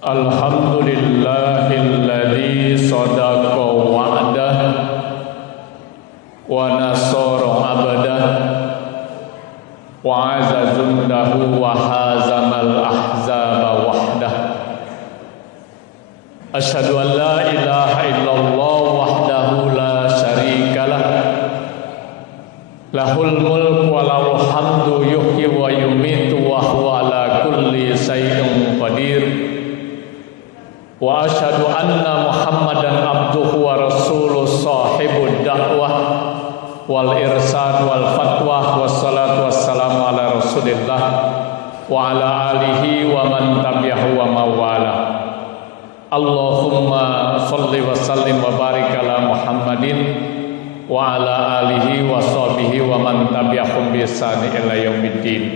Alhamdulillahilladzi shadaqa wa'dah wa nasara 'abdah wa 'azza jundahu wa hazamal ahzaba wahdah. Asyhadu an la ilaha illallah wahdahu la syarikalah, lahul mulku wa lahul hamdu yuhyi wa yumitu wa huwa ala kulli syai'in qadir. Wa asyhadu anna Muhammadan abduhu wa rasuluh sahibud dakwah wal irsad wal fatwah wassalatu wassalamu ala rasulillah wa ala alihi wa man tabi'ahu wa mawala. Allahumma shalli wa sallim wa barik ala Muhammadin wa ala alihi wa sahbihi wa man tabi'ahum bi ihsani ila yaumiddin.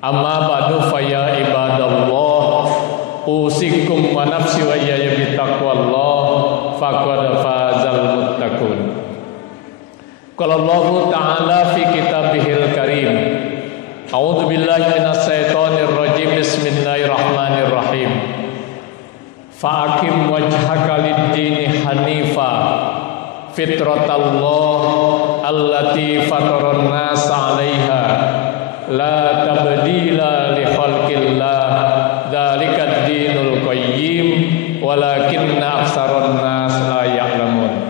Amma ba'du fa ya ibadallah, usikum wa nafsi wa iyaya bitaqwallah faqad fazal muttaqun. Qala Allah ta'ala fi kitabihil karim, a'udzu billahi minas syaitonir rajim, bismillahirrahmanirrahim. Fa'aqim wajhaka lid-dini hanifa fitratallah allati fataran nas 'alaiha la tabdila li khalqillah dzalikad dinul qayyim walakinna aktsaran nas la ya'lamun.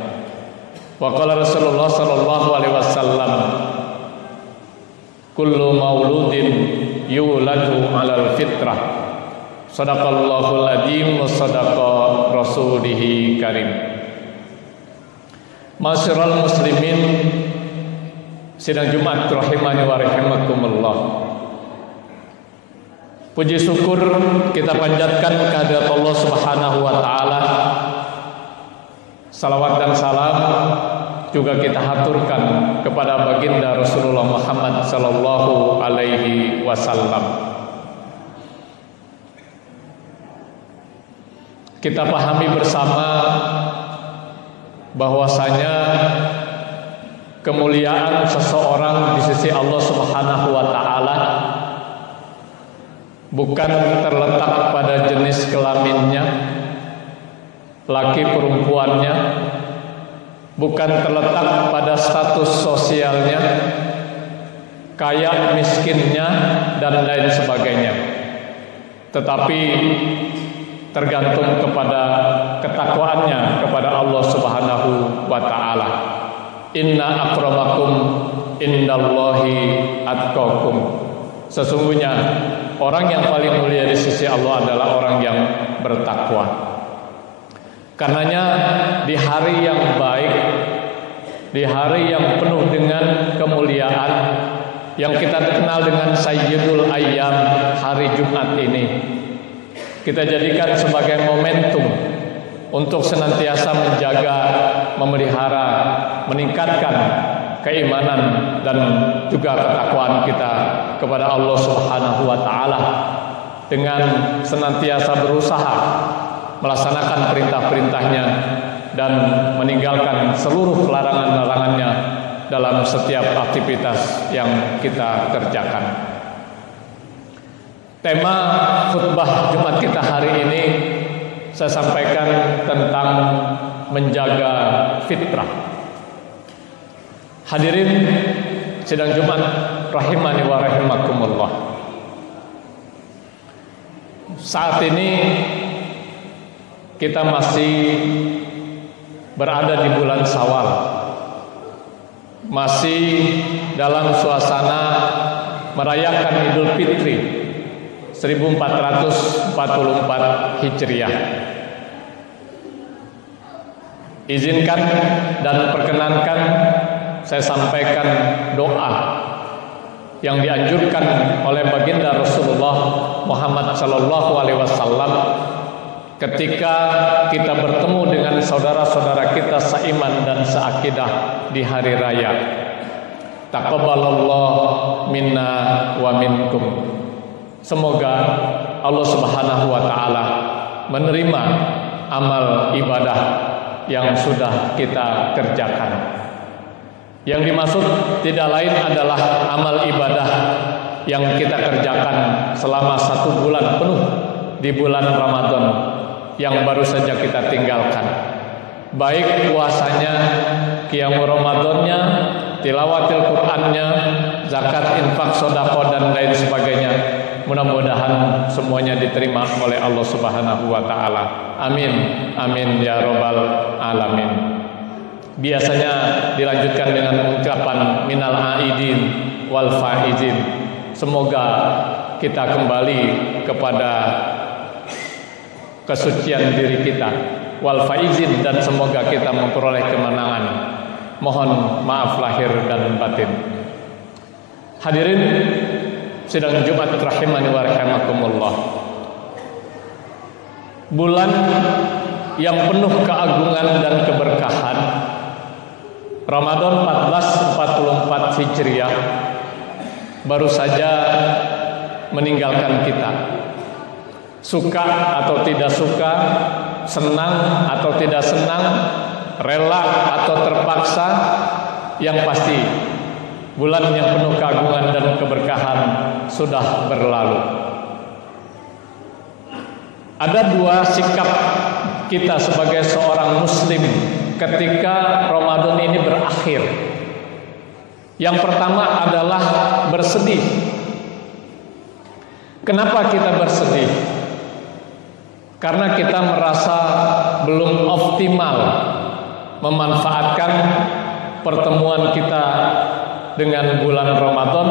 Wa qala Rasulullah sallallahu alaihi wasallam, kullu mauludin yuladu 'alal fitrah. Shadaqallahul adzim wa sadaqa rasulihi karim. Masyiral muslimin sidang Jumat rahimani wa rahimakumullah. Puji syukur kita panjatkan kehadirat Allah Subhanahu wa taala. Salawat dan salam juga kita haturkan kepada baginda Rasulullah Muhammad sallallahu alaihi wasallam. Kita pahami bersama bahwasanya kemuliaan seseorang di sisi Allah Subhanahu wa taala bukan terletak pada jenis kelaminnya, laki perempuannya, bukan terletak pada status sosialnya, kaya miskinnya dan lain sebagainya, tetapi tergantung kepada ketakwaannya kepada Allah Subhanahu wa taala. Inna akramakum indallahi atqakum. Sesungguhnya orang yang paling mulia di sisi Allah adalah orang yang bertakwa. Karenanya di hari yang baik, di hari yang penuh dengan kemuliaan yang kita kenal dengan Sayyidul Ayyam, hari Jumat ini, kita jadikan sebagai momentum untuk senantiasa menjaga, memelihara, meningkatkan keimanan dan juga ketakwaan kita kepada Allah Subhanahu wa taala dengan senantiasa berusaha melaksanakan perintah-perintahnya dan meninggalkan seluruh larangan-larangannya dalam setiap aktivitas yang kita kerjakan. Tema khutbah Jumat kita hari ini saya sampaikan tentang menjaga fitrah. Hadirin sidang Jumat rahimani wa rahimakumullah. Saat ini kita masih berada di bulan Syawal, masih dalam suasana merayakan Idul Fitri 1444 Hijriah. Izinkan dan perkenankan saya sampaikan doa yang dianjurkan oleh baginda Rasulullah Muhammad sallallahu alaihi wasallam ketika kita bertemu dengan saudara-saudara kita seiman dan seakidah di hari raya. Taqabbalallahu minna wa minkum. Semoga Allah Subhanahu wa taala menerima amal ibadah yang sudah kita kerjakan. Yang dimaksud tidak lain adalah amal ibadah yang kita kerjakan selama 1 bulan penuh di bulan Ramadan yang baru saja kita tinggalkan. Baik puasanya, qiyamul Ramadannya, tilawatil Qur'annya, zakat, infak, sedekah dan lain sebagainya. Mudah-mudahan semuanya diterima oleh Allah Subhanahu wa taala. Amin. Amin ya rabbal alamin. Biasanya dilanjutkan dengan ucapan minal aidin wal faizin. Semoga kita kembali kepada kesucian diri kita, wal faizin, dan semoga kita memperoleh kemenangan. Mohon maaf lahir dan batin. Hadirin sidang Jumat rahimani wa rahimakumullah. Bulan yang penuh keagungan dan keberkahan, Ramadan 1444 Hijriah, baru saja meninggalkan kita. Suka atau tidak suka, senang atau tidak senang, rela atau terpaksa, yang pasti bulan yang penuh keagungan dan keberkahan sudah berlalu. Ada dua sikap kita sebagai seorang muslim ketika Ramadan ini berakhir. Yang pertama adalah bersedih. Kenapa kita bersedih? Karena kita merasa belum optimal memanfaatkan pertemuan kita dengan bulan Ramadan,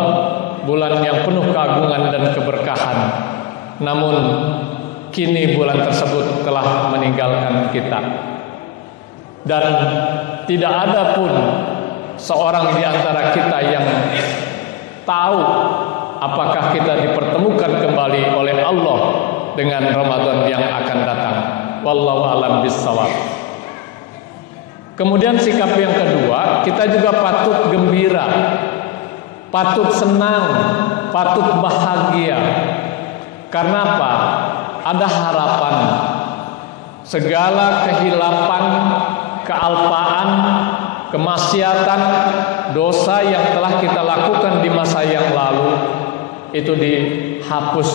bulan yang penuh keagungan dan keberkahan. Namun kini bulan tersebut telah meninggalkan kita, dan tidak ada pun seorang di antara kita yang tahu apakah kita dipertemukan kembali oleh Allah dengan Ramadan yang akan datang. Wallahu a'lam bishawab. Kemudian sikap yang kedua, kita juga patut gembira, patut senang, patut bahagia. Karena apa? Ada harapan. Segala kehilapan, kealpaan, kemaksiatan, dosa yang telah kita lakukan di masa yang lalu itu dihapus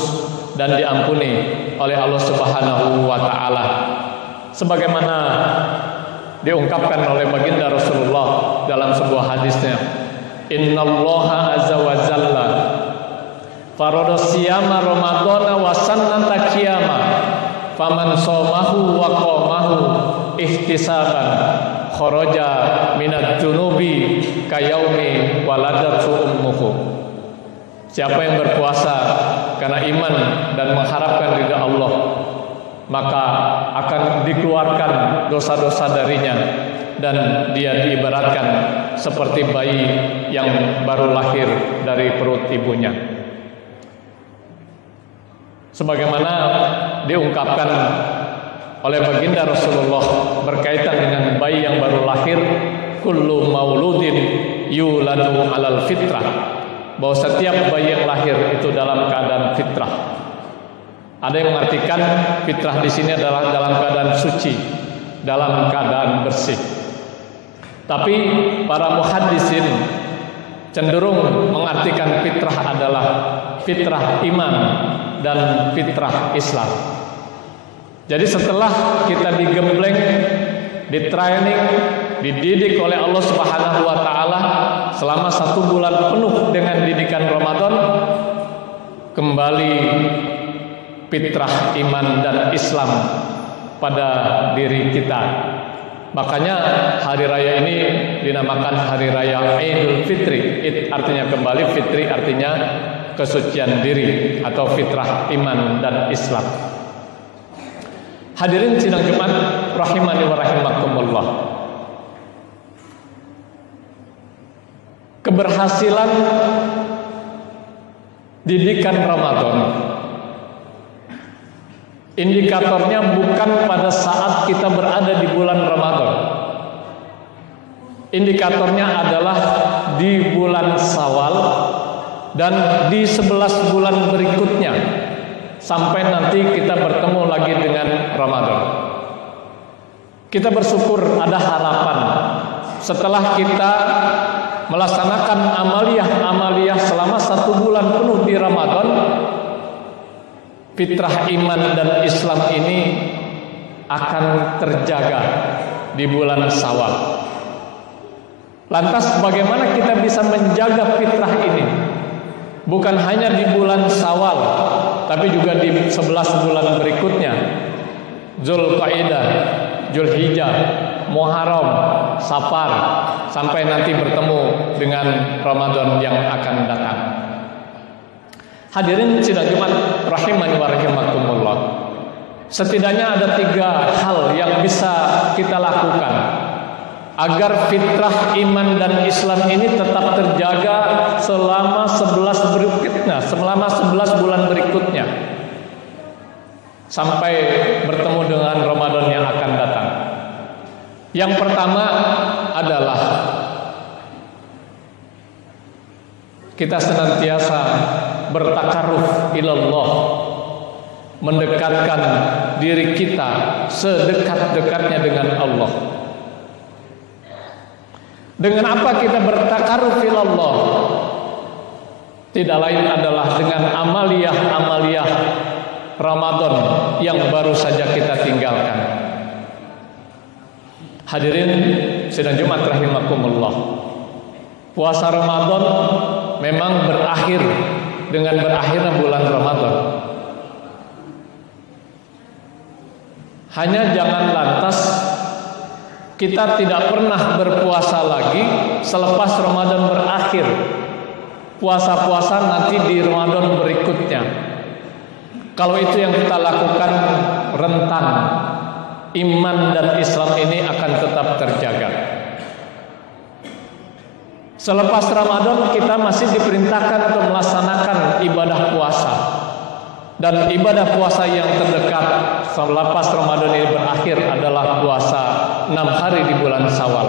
dan diampuni oleh Allah Subhanahu wa taala. Sebagaimana diungkapkan oleh baginda Rasulullah dalam sebuah hadisnya, innallaha azza wa jalla farada siyama ramadhana wa sannata qiyama faman shamahu wa qamahu ihtisaban kharaja minad junubi kayaumi waladatu ummuhu. Siapa yang berpuasa karena iman dan mengharapkan ridha Allah, maka akan dikeluarkan dosa-dosa darinya, dan dia diibaratkan seperti bayi yang baru lahir dari perut ibunya. Sebagaimana diungkapkan oleh baginda Rasulullah berkaitan dengan bayi yang baru lahir, kullu mauludin yuladu alal fitrah, bahwa setiap bayi yang lahir itu dalam keadaan fitrah. Ada yang mengartikan fitrah di sini adalah dalam keadaan suci, dalam keadaan bersih. Tapi para muhaddisin cenderung mengartikan fitrah adalah fitrah iman dan fitrah Islam. Jadi setelah kita digembleng, ditraining, dididik oleh Allah Subhanahu wa taala selama 1 bulan penuh dengan didikan Ramadan, kembali fitrah iman dan Islam pada diri kita. Makanya hari raya ini dinamakan hari raya Idul Fitri. Artinya kembali, fitri artinya kesucian diri atau fitrah iman dan Islam. Hadirin sidang Jumat rahimani wa rahimakumullah. Keberhasilan didikan Ramadan, indikatornya bukan pada saat kita berada di bulan Ramadan. Indikatornya adalah di bulan Syawal dan di 11 bulan berikutnya, sampai nanti kita bertemu lagi dengan Ramadan. Kita bersyukur ada harapan setelah kita melaksanakan amaliyah selama 1 bulan penuh di Ramadan, fitrah iman dan Islam ini akan terjaga di bulan Syawal. Lantas bagaimana kita bisa menjaga fitrah ini? Bukan hanya di bulan Syawal, tapi juga di 11 bulan berikutnya. Zulqa'dah, Zulhijjah, Muharram, Safar, sampai nanti bertemu dengan Ramadan yang akan datang. Hadirin sidang Jumat rahimani wa rahimakumullah. Setidaknya ada 3 hal yang bisa kita lakukan agar fitrah iman dan Islam ini tetap terjaga selama 11 bulan berikutnya sampai bertemu dengan Ramadan yang akan datang. Yang pertama adalah kita senantiasa bertakaruf ilallah, mendekatkan diri kita sedekat-dekatnya dengan Allah. Dengan apa kita bertakaruf ilallah? Tidak lain adalah dengan amaliyah-amaliyah Ramadan yang baru saja kita tinggalkan. Hadirin sidang Jumat rahimakumullah. Puasa Ramadan memang berakhir dengan berakhirnya bulan Ramadan. Hanya jangan lantas kita tidak pernah berpuasa lagi selepas Ramadan berakhir. Puasa-puasa nanti di Ramadan berikutnya. Kalau itu yang kita lakukan, rentan iman dan Islam ini akan tetap terjaga. Selepas Ramadan kita masih diperintahkan untuk melaksanakan ibadah puasa. Dan ibadah puasa yang terdekat selepas Ramadan ini berakhir adalah puasa 6 hari di bulan Syawal.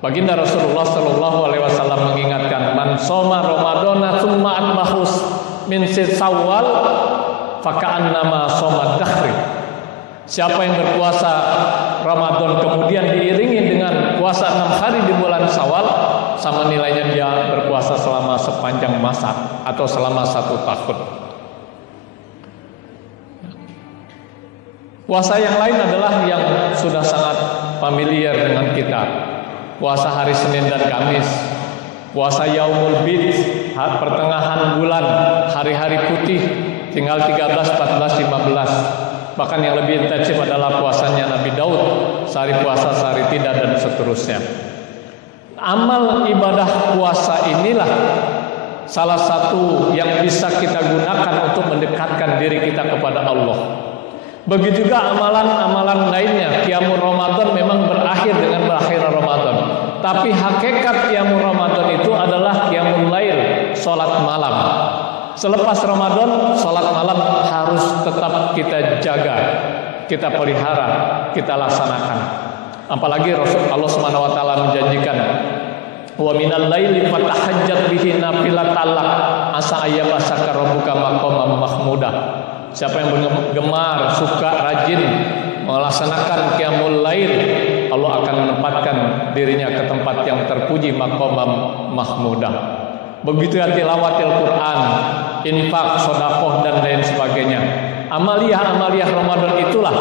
Baginda Rasulullah sallallahu alaihi wasallam mengingatkan, man shoma Ramadana tsumma atbahus min Syawal faka'annama shoma dakhri. Siapa yang berpuasa Ramadan kemudian diiringi dengan puasa 6 hari di bulan Syawal, sama nilainya dia berpuasa selama sepanjang masa atau selama 1 tahun. Puasa yang lain adalah yang sudah sangat familiar dengan kita. Puasa hari Senin dan Kamis, puasa Yaumul Bid, pertengahan bulan, hari-hari putih, tinggal 13, 14, 15. Bahkan yang lebih intensif adalah puasanya Nabi Daud, sehari puasa, sehari tidak, dan seterusnya. Amal ibadah puasa inilah salah satu yang bisa kita gunakan untuk mendekatkan diri kita kepada Allah. Begitu juga amalan-amalan lainnya. Qiyamul Ramadan memang berakhir dengan berakhirnya Ramadan. Tapi hakikat Qiyamul Ramadan itu adalah Qiyamul Lail, salat malam. Selepas Ramadan, salat malam harus tetap kita jaga, kita pelihara, kita laksanakan. Apalagi Allah Subhanahu wa taala menjanjikan, wa minal laili fatahajjat bihi nafilatan lak asa ayyabasaka rabbuka maqaman mahmuda. Siapa yang gemar, suka, rajin melaksanakan qiyamul lail, Allah akan menempatkan dirinya ke tempat yang terpuji, maqamam mahmudah. Begitu ya tilawatil Quran, infak, sedekah dan lain sebagainya. Amaliyah-amaliyah Ramadan itulah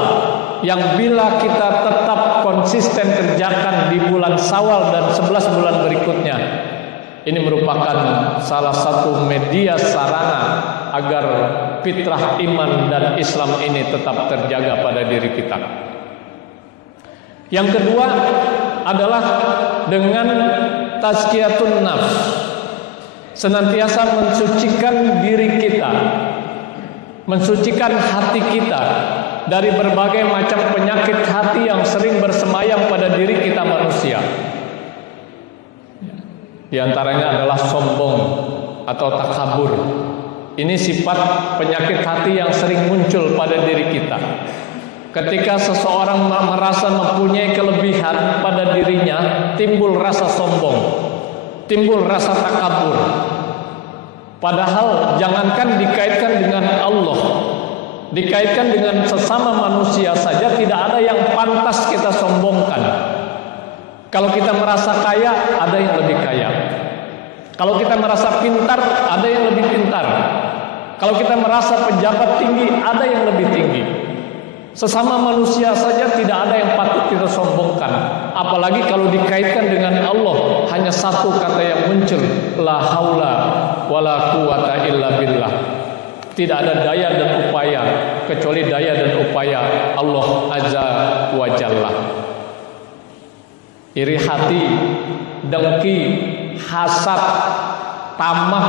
yang bila kita tetap konsisten kerjakan di bulan Syawal dan 11 bulan berikutnya, ini merupakan salah satu media sarana agar fitrah iman dan Islam ini tetap terjaga pada diri kita. Yang kedua adalah dengan tazkiyatun nafs, senantiasa mensucikan diri kita, mensucikan hati kita dari berbagai macam penyakit hati yang sering bersemayam pada diri kita manusia. Di antaranya adalah sombong atau takabur. Ini sifat penyakit hati yang sering muncul pada diri kita. Ketika seseorang merasa mempunyai kelebihan pada dirinya, timbul rasa sombong, timbul rasa takabur. Padahal jangankan dikaitkan dengan Allah, dikaitkan dengan sesama manusia saja tidak ada yang pantas kita sombongkan. Kalau kita merasa kaya, ada yang lebih kaya. Kalau kita merasa pintar, ada yang lebih pintar. Kalau kita merasa pejabat tinggi, ada yang lebih tinggi. Sesama manusia saja tidak ada yang patut kita sombongkan. Apalagi kalau dikaitkan dengan Allah, hanya satu kata yang muncul, la haula wala quwata illa billah. Tidak ada daya dan upaya kecuali daya dan upaya Allah Azza wa Jalla. Iri hati, dengki, hasad, tamak,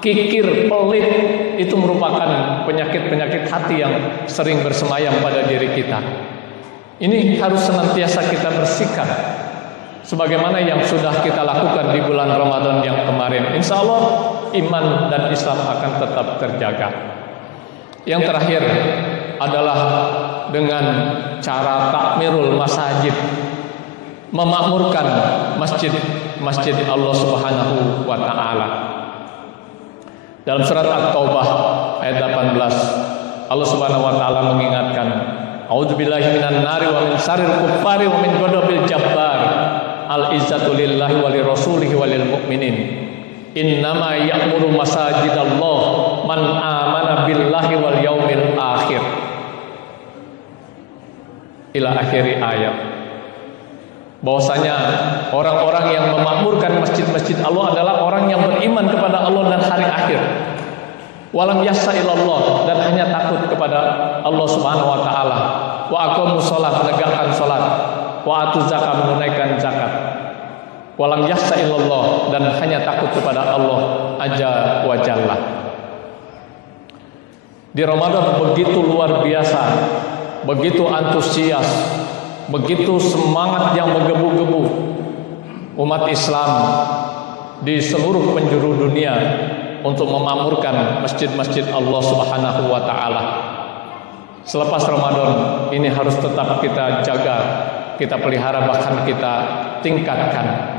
kikir, pelit, itu merupakan penyakit-penyakit hati yang sering bersemayam pada diri kita. Ini harus senantiasa kita bersihkan, sebagaimana yang sudah kita lakukan di bulan Ramadan yang kemarin. Insya Allah iman dan Islam akan tetap terjaga. Yang terakhir adalah dengan cara takmirul masajid, memakmurkan masjid Allah Subhanahu wa taala. Dalam surat At-Taubah ayat 18, Allah Subhanahu wa taala mengingatkan, a'udzubillahi minan nari wa min syarril kuffari wa min ghadabil jabbar. Al-izzatu lillahi wa lirasulihi wa lil mu'minin. Innama ya'muru masajidallah man amana billahi wal yaumil akhir. Ila akhiri ayat. Bahwasanya orang-orang yang memakmurkan masjid-masjid Allah adalah orang yang beriman kepada Allah dan hari akhir. Walam yassa ilallah, dan hanya takut kepada Allah Subhanahu wa taala. Wa aqamus shalah, menegakkan salat. Wa atuz zakat, menunaikan zakat. Walam yassa ilallah, dan hanya takut kepada Allah Azza wa Jalla. Di Ramadan begitu luar biasa, begitu antusias, begitu semangat yang menggebu-gebu umat Islam di seluruh penjuru dunia untuk memakmurkan masjid-masjid Allah Subhanahu wa taala. Selepas Ramadan ini harus tetap kita jaga, kita pelihara, bahkan kita tingkatkan.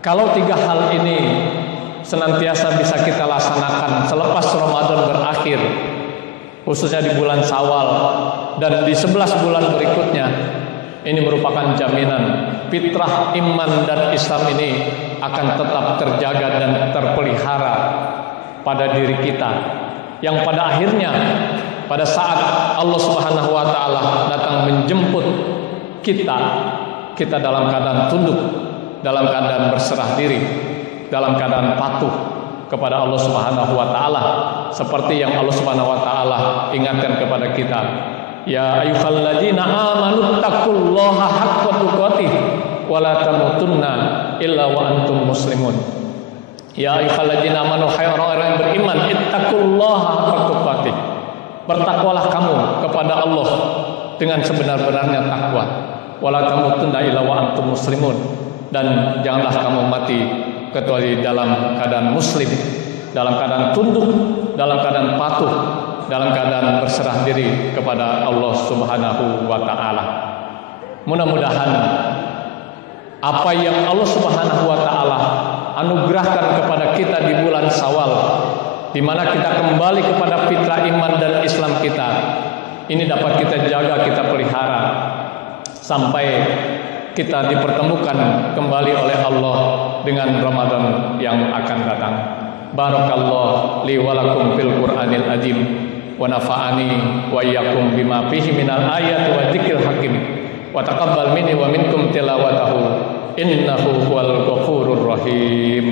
Kalau tiga hal ini senantiasa bisa kita laksanakan selepas Ramadan berakhir, khususnya di bulan Syawal dan di 11 bulan berikutnya, ini merupakan jaminan fitrah iman dan Islam ini akan tetap terjaga dan terpelihara pada diri kita, yang pada akhirnya pada saat Allah Subhanahu wa taala datang menjemput kita dalam keadaan tunduk, dalam keadaan berserah diri, dalam keadaan patuh kepada Allah Subhanahu wa taala, seperti yang Allah Subhanahu wa taala ingatkan kepada kita. Ya ayyuhalladzina amanu taqullaha haqqa tuqatih wa la tamutunna illa wa antum muslimun. Ya ayyuhalladzina amanu, hai orang-orang yang beriman, ittaqullaha haqqa tuqatih. Bertakwalah kamu kepada Allah dengan sebenar-benarnya takwa. Wa la tamutunna illa wa antum muslimun, dan janganlah kamu mati kecuali dalam keadaan muslim, dalam keadaan tunduk, dalam keadaan patuh, dalam keadaan berserah diri kepada Allah Subhanahu wa taala. Mudah-mudahan apa yang Allah Subhanahu wa taala anugerahkan kepada kita di bulan Syawal, di mana kita kembali kepada fitrah iman dan Islam kita, ini dapat kita jaga, kita pelihara sampai kita dipertemukan kembali oleh Allah dengan Ramadan yang akan datang. Barakallahu li wa lakum fil Qur'anil azim, wa nafa'ani wa iyyakum bima fihi minal ayati wa dzikril hakim, wa taqabbal minni wa minkum tilawatahu innahu huwal ghafurur rahim.